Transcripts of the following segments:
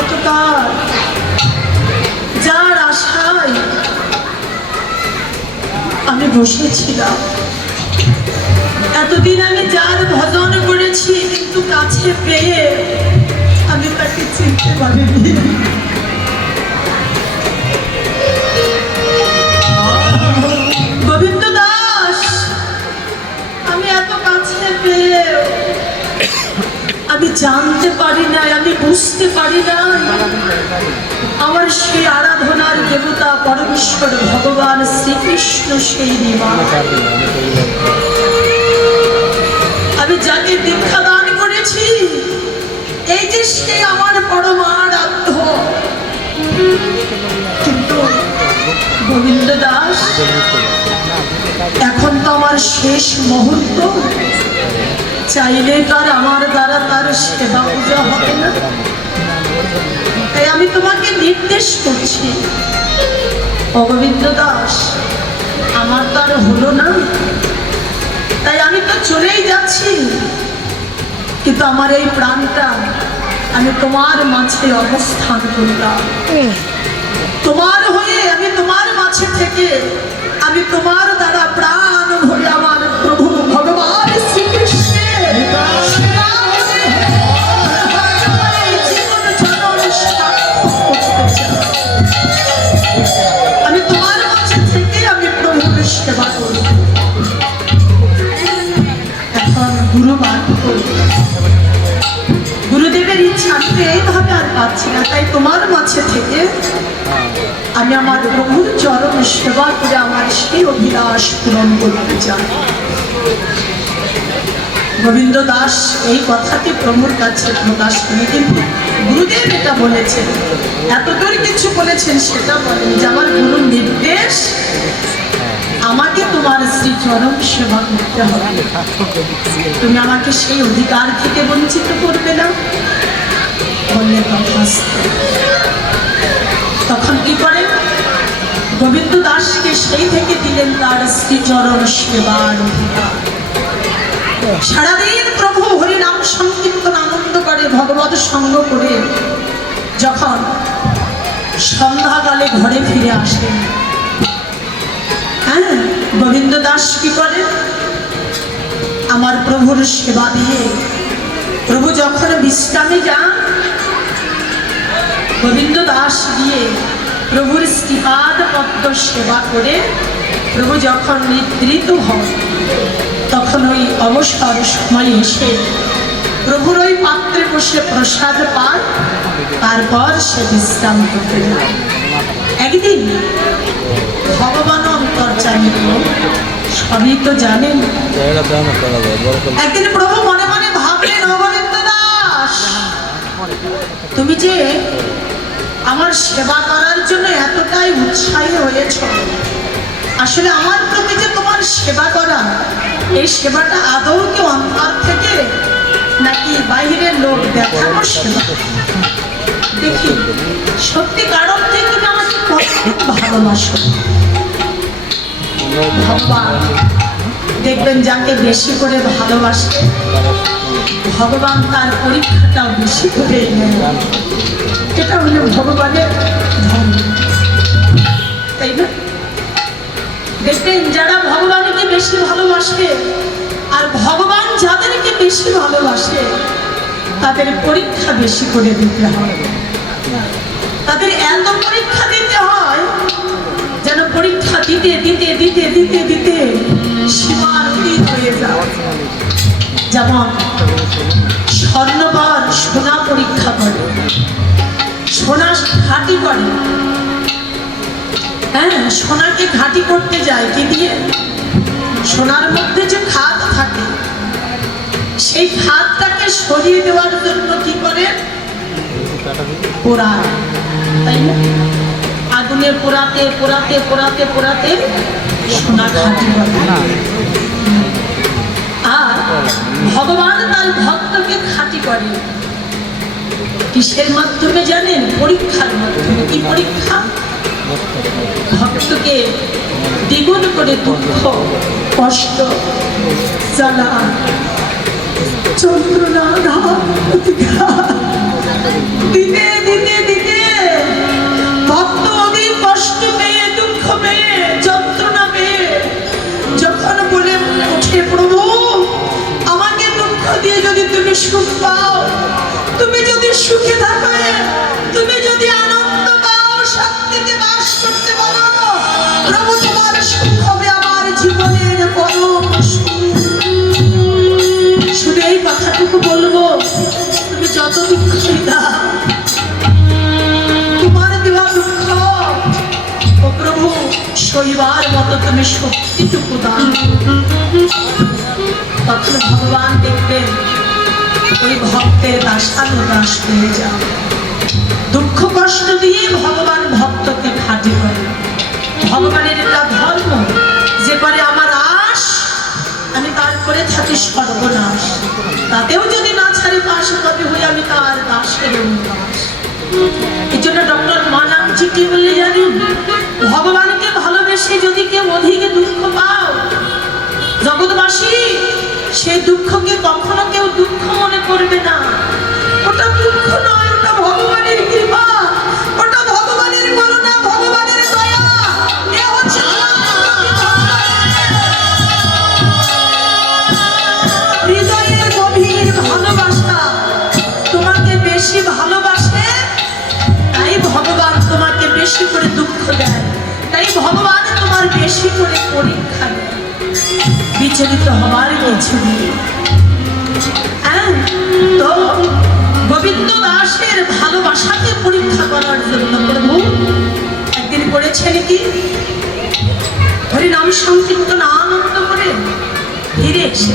এতকাল যার আশায় আমি বসেছিলাম, এতদিন আমি যার ভজন করেছি, কিন্তু কাছে পেয়ে আমি তাকে চিনতে পারিনি। গোবিন্দ দাস, আমি এত কাছে পেয়ে আমি জানতে পারি না, আমি বুঝতে পারি না আমার সেই আরাধনার দেবতা পরমেশ্বর ভগবান শ্রীকৃষ্ণ সেই নিবাস। আমি যাকে দীক্ষা দান করেছি, এই যে সে আমার পরমারাধ্য। কিন্তু গোবিন্দ দাস, এখন তো আমার শেষ মুহূর্ত, চাইলে তার আমার দ্বারা তার সেবা পূজা হবে না। তাই আমি তোমাকে নির্দেশ করছি, গোবিন্দ দাস, আমার তো আর হলো না, তাই আমি তো চলেই যাচ্ছি, কিন্তু আমার এই প্রাণটা আমি তোমার মাঝে অবস্থান করলাম। তোমার হয়ে আমি তোমার মাঝে থেকে আমি তোমার দ্বারা প্রাণ ভরে আমার প্রভু ভগবান শ্রীকৃষ্ণের আমি তোমার মাঝে থেকে আমি প্রভুর সেবা করি। এখন গুরুদেবের ইচ্ছা আমি এইভাবে আর পাচ্ছি না, তাই তোমার মাঝে থেকে আমি আমার প্রভুর চরণ সেবা করে আমার সেই অভিলাষ পূরণ করতে চাই। গোবিন্দ দাস এই কথাটি প্রভুর কাছে প্রকাশ করে, কিন্তু গুরুদেব এটা বলেছেন, এতদূর কিছু বলেছেন সেটা বলেন যে আমার গুরুর নির্দেশ, আমাকে তোমার শ্রী চরণ সেবা করতে হবে, তুমি আমাকে সেই অধিকার থেকে বঞ্চিত করবে না। বললে তখন কি করেন, গোবিন্দ দাসকে সেই থেকে দিলেন তার শ্রীচরণ সেবার অধিকার। সারাদিন প্রভু হরিনাম সংকীর্তন আনন্দ করে, ভগবত সঙ্গ করে যখন সন্ধ্যাকালে ঘরে ফিরে আসেন, হ্যাঁ, গোবিন্দ দাস কি করে, আমার প্রভুর সেবা দিয়ে প্রভু যখন বিশ্রামে যান, গোবিন্দ দাস গিয়ে প্রভুর শ্রীপাদ পদ্ম সেবা করে প্রভু যখন নিদ্রিত হন, তখন ওই অবসর সময় এসে প্রভুর ওই পাত্রে বসে প্রসাদ পায়, তারপর সে বিশ্রাম করতে যায়। একদিন ভগবান অন্তর্যামী, সবই তো জানেন, একদিন প্রভু মনে মনে ভাবলেন, গোবিন্দ দাস, তুমি যে আমার সেবা করার জন্য এতটাই উৎসাহী হয়েছ, আসলে আমার প্রতি যে তোমার সেবা করা, এই সেবাটা আদৌ কি অন্তর থেকে নাকি বাইরের লোক দেখানো সেবা? দেখি সত্যি কারণ থেকে তুমি আমাকে কত ভালোবাসো। ভগবান দেখবেন যাকে বেশি করে ভালোবাসে, ভগবান তার পরীক্ষাটাও বেশি করে নেয়। এটা হলো ভগবানের ধর্ম, তাই না? দেখবেন যারা ভগবানকে বেশি ভালোবাসে আর ভগবান যাদেরকে বেশি ভালোবাসে, তাদের পরীক্ষা বেশি করে দিতে হয়। তাদের এত পরীক্ষা দিতে হয় যেন পরীক্ষা দিতে দিতে দিতে দিতে দিতে সীমার অতীত হয়ে যায়। যেমন স্বর্ণবার সোনা পরীক্ষা করে, সোনা ঘাঁটি করে, হ্যাঁ, সোনাকে ঘাঁটি করতে যায় কি দিয়ে? সোনার মধ্যে যে খাদ থাকে, সেই খাদটাকে সরিয়ে দেওয়ার জন্য কি করে? পোড়ায়, তাই না? আগুনে পোড়াতে পোড়াতে পোড়াতে পোড়াতে সোনা ঘাঁটি করে। আর ভগবান তার ভক্তকে খাঁটি করে কিসের মাধ্যমে জানেন? পরীক্ষার মাধ্যমে। কি পরীক্ষা? ভক্তকে দ্বিগুণ করে দুঃখ, কষ্ট, জ্বালা, যন্ত্রণা দিনে দিনে সুখ পাও, তুমি যদি সুখে থাকো, তুমি যদি আনন্দ পাও, শান্তিতে বাস করতে পারো, প্রভু তোমার সুখ হবে আমার জীবনের পরম সুখ। শুধু এই কথাটুকু বলবো, তুমি যত দুঃখই দাও, তোমার দেওয়া দুঃখ ও প্রভু সইবার মতো তুমি শক্তিটুকু দাও। তখন ভগবান দেখবেন ওই ভক্তের আশানো দাস হয়ে যাও। দুঃখ কষ্ট দিয়ে ভগবান ভক্তকে খাটি করে। ভগবানের এটা ধর্ম যে করে আমার আশ, আমি তারপরে থাকি সর্বনাশ। তাতেও যদি না ছাড়ি পাশ, তবে হই আমি তার দাসের দাস। এই জন্য ডক্টর মানামজি কি বললে জানেন? ভগবানকে ভালোবেসে যদি কেউ অধিক দুঃখ পাও, জগৎবাসী সেই দুঃখকে কখনো কেউ দুঃখ মনে করবে না। ওটা দুঃখ নয়, ওটা ভগবানের কৃপা, ওটা ভগবানের করুণা, ভগবানের দয়া। এ হচ্ছে হৃদয়ের গভীর ভালোবাসা। তোমাকে বেশি ভালোবাসে, তাই ভগবান তোমাকে বেশি করে দুঃখ দেয়, তাই ভগবান তোমার বেশি করে পরীক্ষা দেয়। বিচলিত হবার কিছু নেই। তো গোবিন্দ দাসের ভালোবাসাকে পরীক্ষা করার জন্য প্রভু একদিন করেছেন কি, হরিনাম সংকীর্তন আনন্দ করে ফিরে এসে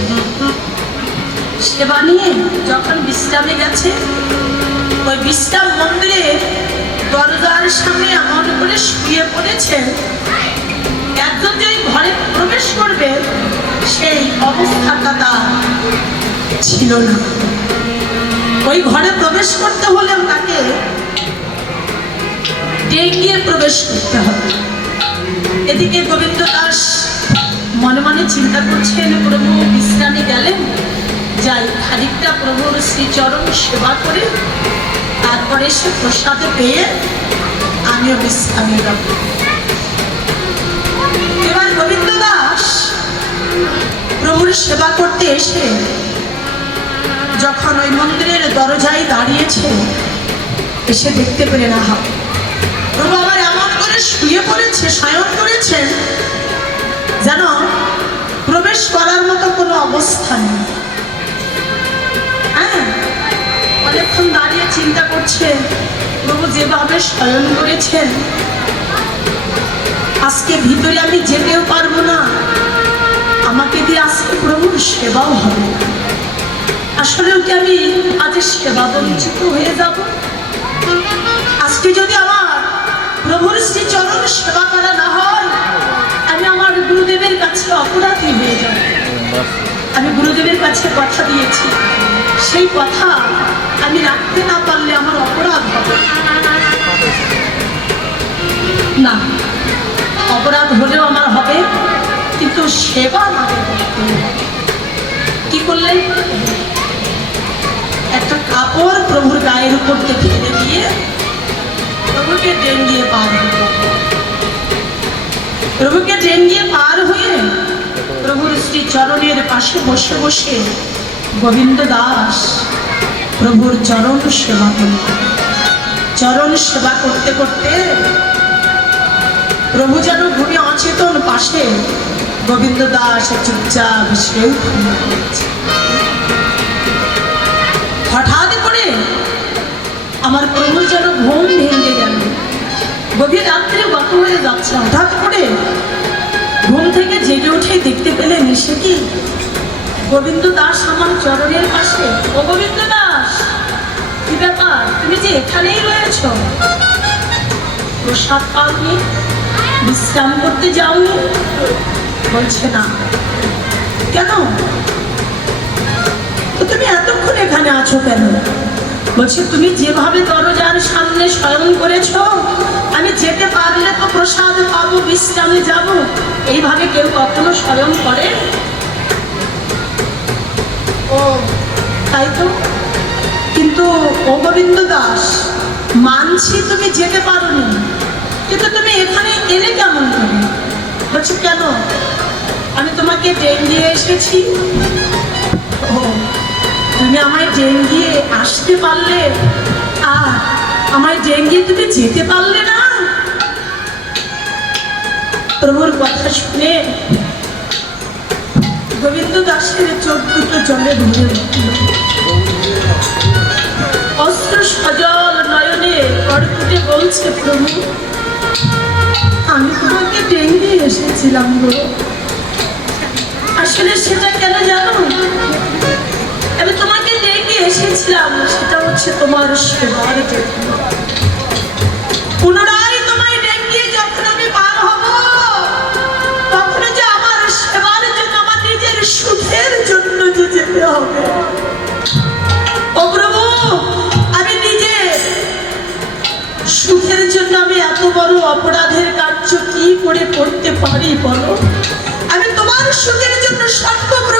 সেবা নিয়ে যখন বিশ্রামে গেছে, ওই বিশ্রাম মন্দিরে দরজার সামনে এমন করে শুয়ে পড়েছেন, একজন যে ঘরে প্রবেশ করবে সেই অবস্থাটা তার ছিল না। ওই ঘরে প্রবেশ করতে হলে তাকে ডেকে প্রবেশ করতে হবে। এদিকে গোবিন্দ দাস মনে মনে চিন্তা করছেন, প্রভু বিশ্রামে গেলেন, যাই খানিকটা প্রভুর শ্রীচরণ সেবা করে তারপরে সে প্রসাদে পেয়ে আমিও বিশ্রামে যাব। এবার গোবিন্দ দাস প্রভুর সেবা করতে এসে যখন ওই মন্দিরের দরজায় দাঁড়িয়েছে, এসে দেখতে পেলে না, প্রভু আবার এমন করে শুয়ে পড়েছে, শয়ন করেছেন, যেন প্রবেশ করার মতো কোনো অবস্থা নেই। হ্যাঁ, অনেকক্ষণ দাঁড়িয়ে চিন্তা করছে, প্রভু যেভাবে শয়ন করেছেন, আজকে ভিতরে আমি যেতেও পারবো না, আমাকে দিয়ে আজকে প্রভুর সেবাও হবে না। আসলেও কি আমি আজ সেবা বঞ্চিত হয়ে যাব? আজকে যদি আমার প্রভুর শ্রীচরণ সেবা করা না হয়, আমি আমার গুরুদেবের কাছে অপরাধী হয়ে যাব। আমি গুরুদেবের কাছে কথা দিয়েছি, সেই কথা আমি রাখতে না পারলে আমার অপরাধ হবে না। অপরাধ হলেও আমার হবে, কিন্তু সেবা আমাকে করতে হবে। কি করলেন? একটা কাপড় প্রভুর গায়ের উপর থেকে ফেলে দিয়ে প্রভুকে ডেঙ্গিয়ে পার হয়ে, প্রভুকে ডেঙ্গিয়ে পার হয়ে প্রভুর শ্রীচরণের পাশে বসে বসে গোবিন্দ দাস প্রভুর চরণ সেবা করলেন। চরণ সেবা করতে করতে প্রভু যেন ঘুমে অচেতন পাশে, গোবিন্দ দাস চুপচাপ সেও ঘুমিয়ে পড়েছে। হঠাৎ করে আমার প্রভু যেন ঘুম ভেঙে গেল। গভীর রাত্রে গত হয়ে যাচ্ছে, হঠাৎ করে ঘুম থেকে জেগে উঠে দেখতে পেলেন, সে কি গোবিন্দ দাস আমার চরণের পাশে। ও গোবিন্দ দাস, কি ব্যাপার, তুমি যে এখানেই রয়েছ? প্রসাদ পাওনি, বিশ্রাম করতে যাওনি? বলছে না। কেন? তো তুমি এতক্ষণ এখানে আছো কেন? বলছে তুমি যেভাবে দরজার সামনে শয়ন করেছ, আমি যেতে পারলে তো প্রসাদ পাবো, বিশ্রামে যাব, এইভাবে কেউ কখনো শয়ন করে? ও তাই তো, কিন্তু ও গোবিন্দ দাস, মানছি তুমি যেতে পারোনি, কিন্তু তুমি এখানে এলে কেমন করে? বলছে কেন, আমি তোমাকে ডেকে দিয়ে এসেছি। ও তুমি আমায় ডেঙ্গিয়ে আসতে পারলে, আর আমায় ডেঙ্গিয়ে তুমি যেতে পারলে না। প্রভুর কথা শুনে গোবিন্দ দাসের চোখ দুটো জলে ভরে উঠল। অস্ত্র সজল নয়নে কড়কুটে বলছে, প্রভু আমি তোমাকে ডেঙ্গিয়ে এসেছিলাম গো। আসলে সেটা কেন জানো? আমি তোমাকে ডেকে এসেছিলাম সেটা হচ্ছে তোমার সেবার জন্য। পুনরায় তোমায় ডেকে যখন আমি পার হব, তখন যে আমার সেবার জন্য, আমার নিজের সুখের জন্য যে যেতে হবে। ও প্রভু, আমি নিজের সুখের জন্য আমি এত বড় অপরাধের কার্য কি করে করতে পারি বলো? আমি তোমার সুখের জন্য সর্বপ্রকার